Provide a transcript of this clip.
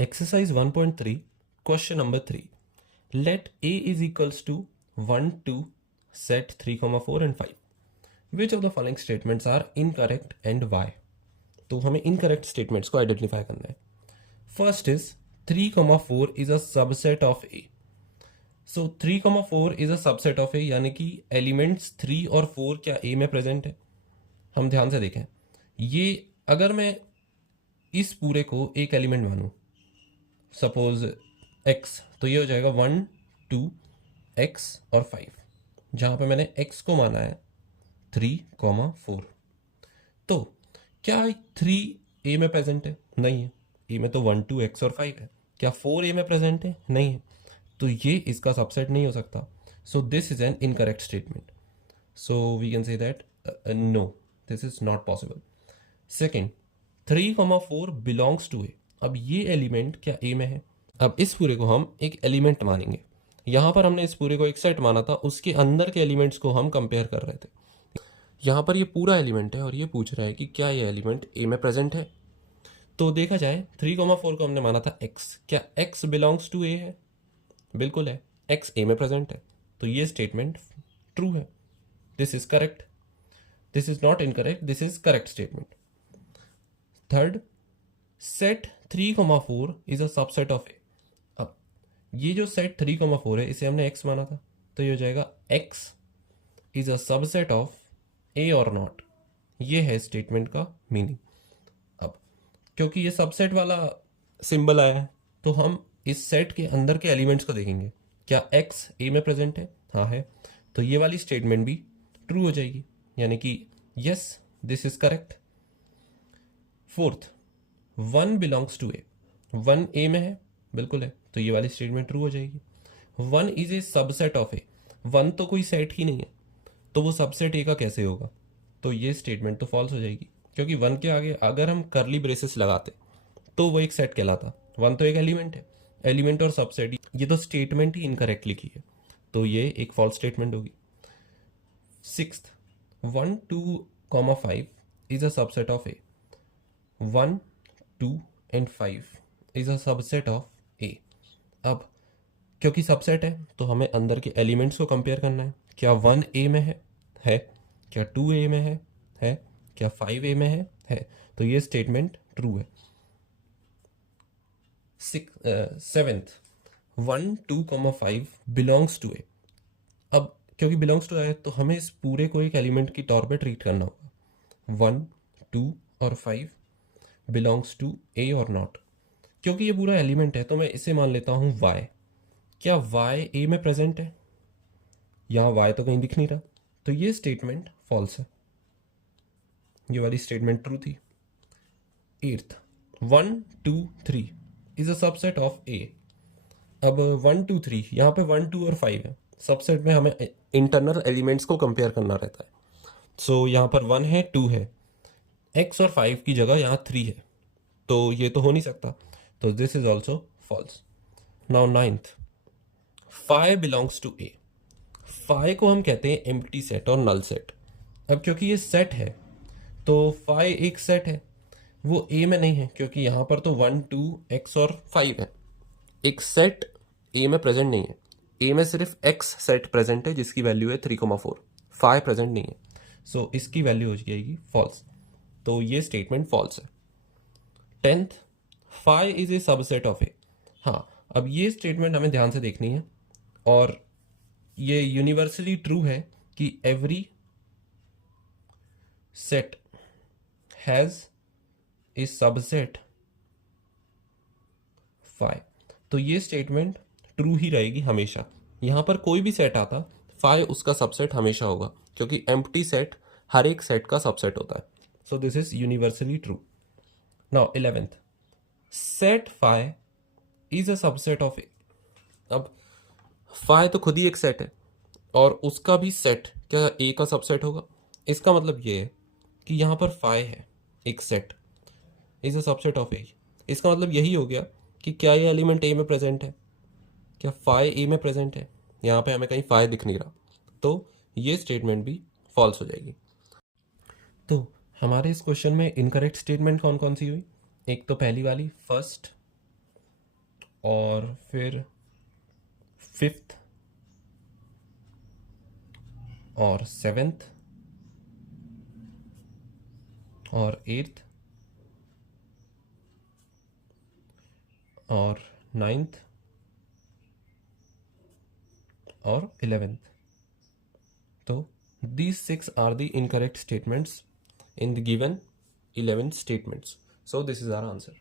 Exercise 1.3, question number 3. Let A is equals to 1, 2, set 3, 4 and 5. Which of the following statements are incorrect and why? तो हमें incorrect statements को identify करना है. First is 3, 4 is a subset of A. So 3, 4 is a subset of A, यानी कि elements 3 और 4 क्या A में present है? हम ध्यान से देखें. ये अगर मैं इस पूरे को एक एलिमेंट मानूं, सपोज x, तो ये हो जाएगा 1, 2, x और 5, जहां पे मैंने x को माना है 3, 4. तो क्या 3 a में प्रेजेंट है? नहीं है. a में तो 1, 2, x और 5 है. क्या 4 a में प्रेजेंट है? नहीं है. तो ये इसका सबसेट नहीं हो सकता. So this is an incorrect statement. So we can say that no, this is not possible. Second, 3, 4 belongs to A. अब ये एलिमेंट क्या ए में है? अब इस पूरे को हम एक एलिमेंट मानेंगे. यहाँ पर हमने इस पूरे को एक सेट माना था, उसके अंदर के एलिमेंट्स को हम कंपेयर कर रहे थे. यहाँ पर ये पूरा एलिमेंट है और ये पूछ रहा है कि क्या ये एलिमेंट ए में प्रेजेंट है. तो देखा जाए 3, 4 को हमने माना था x. क्या x बिलोंग्स टू ए है? बिल्कुल है. x ए में प्रेजेंट है. तो ये स्टेटमेंट ट्रू है. This is correct. This is not incorrect, this is correct statement. Third, set 3, 4 is a subset of A. अब ये जो सेट 3, 4 है, इसे हमने x माना था, तो ये हो जाएगा x is a subset of A और नॉट. ये है स्टेटमेंट का मीनिंग. अब क्योंकि ये सबसेट वाला सिंबल आया है, तो हम इस सेट के अंदर के एलिमेंट्स को देखेंगे. क्या x ए में प्रेजेंट है? हाँ है. तो ये वाली स्टेटमेंट भी ट्रू हो जाएगी, यानी कि yes, this is correct. Fourth, 1 belongs to A. 1 A में है? बिल्कुल है. तो ये वाली स्टेटमेंट ट्रू हो जाएगी. 1 is a subset of A. 1 तो कोई सेट ही नहीं है, तो वो सबसेट ए का कैसे होगा? तो ये स्टेटमेंट तो फॉल्स हो जाएगी, क्योंकि 1 के आगे अगर हम करली ब्रेसेस लगाते तो वो एक सेट कहलाता. 1 तो एक एलिमेंट है. एलिमेंट और सबसेट, ये तो स्टेटमेंट ही इनकरेक्ट लिखी है, तो ये एक फॉल्स स्टेटमेंट होगी. Sixth, 1, 2, 5 is a subset of A. 1, 2 and 5 is a subset of A. अब क्योंकि सबसेट है, तो हमें अंदर के एलिमेंट्स को कंपेयर करना है. क्या 1 ए में है? क्या 2 ए में है? क्या 5 ए में है? तो ये स्टेटमेंट ट्रू है. Seventh, 1, 2, 5 belongs to A. अब क्योंकि बिलोंग्स टू है, तो हमें इस पूरे को एक एलिमेंट की तौर पे ट्रीट करना होगा. 1, 2 और 5 बिलोंग्स टू ए और नॉट. क्योंकि ये पूरा एलिमेंट है, तो मैं इसे मान लेता हूँ y. क्या y ए में प्रेजेंट है? यहाँ y तो कहीं दिख नहीं रहा, तो ये स्टेटमेंट फॉल्स है. ये वाली स्टेटमेंट ट्रू थी. Eighth, 1, 2, 3 is a subset of A. अब 1, 2, 3, यहाँ पे 1, 2 और 5 है. सबसेट में हमें इंटरनल एलिमेंट्स को कंपेयर करना रहता है. सो यहाँ पर 1 है, 2 है, x और 5 की जगह यहाँ 3 है, तो ये तो हो नहीं सकता. तो this is also false. Now ninth, 5 belongs to A. 5 को हम कहते हैं एम्प्टी सेट और नल सेट. अब क्योंकि ये सेट है, तो 5 एक सेट है, वो ए में नहीं है, क्योंकि यहाँ पर तो 1, 2, x और 5 है. एक सेट ए में प्रेजेंट नहीं है. ए में सिर्फ x सेट प्रेजेंट है, जिसकी वैल्यू है 3, 4. 5 प्रेजेंट नहीं है, सो इसकी वैल्यू हो जाएगी फॉल्स. तो ये स्टेटमेंट फॉल्स है. 10th, 5 is a subset of A. हाँ, अब ये स्टेटमेंट हमें ध्यान से देखनी है, और ये यूनिवर्सली ट्रू है कि every set has a subset 5. तो ये स्टेटमेंट ट्रू ही रहेगी हमेशा. यहाँ पर कोई भी सेट आता, 5 उसका सबसेट हमेशा होगा, क्योंकि एम्प्टी सेट हर एक सेट का सबसेट होता है. So this is universally true. Now 11th, set 5 is a subset of A. अब 5 तो खुद ही एक सेट है, और उसका भी सेट क्या ए का सबसेट होगा? इसका मतलब ये है कि यहाँ पर 5 है, एक set is a subset of A. इसका मतलब यही हो गया कि क्या ये एलिमेंट ए में प्रेजेंट है? क्या 5 ए में प्रेजेंट है? यहाँ पे हमें कहीं 5 दिख नहीं रहा, तो ये स्टेटमेंट भी फॉल्स हो जाएगी. तो हमारे इस क्वेश्चन में इनकरेक्ट स्टेटमेंट कौन कौन सी हुई? एक तो पहली वाली, फर्स्ट और फिर 5th और 7th और 8th और 9th और 11th. So these 6 are the incorrect statements in the given 11 statements. So this is our answer.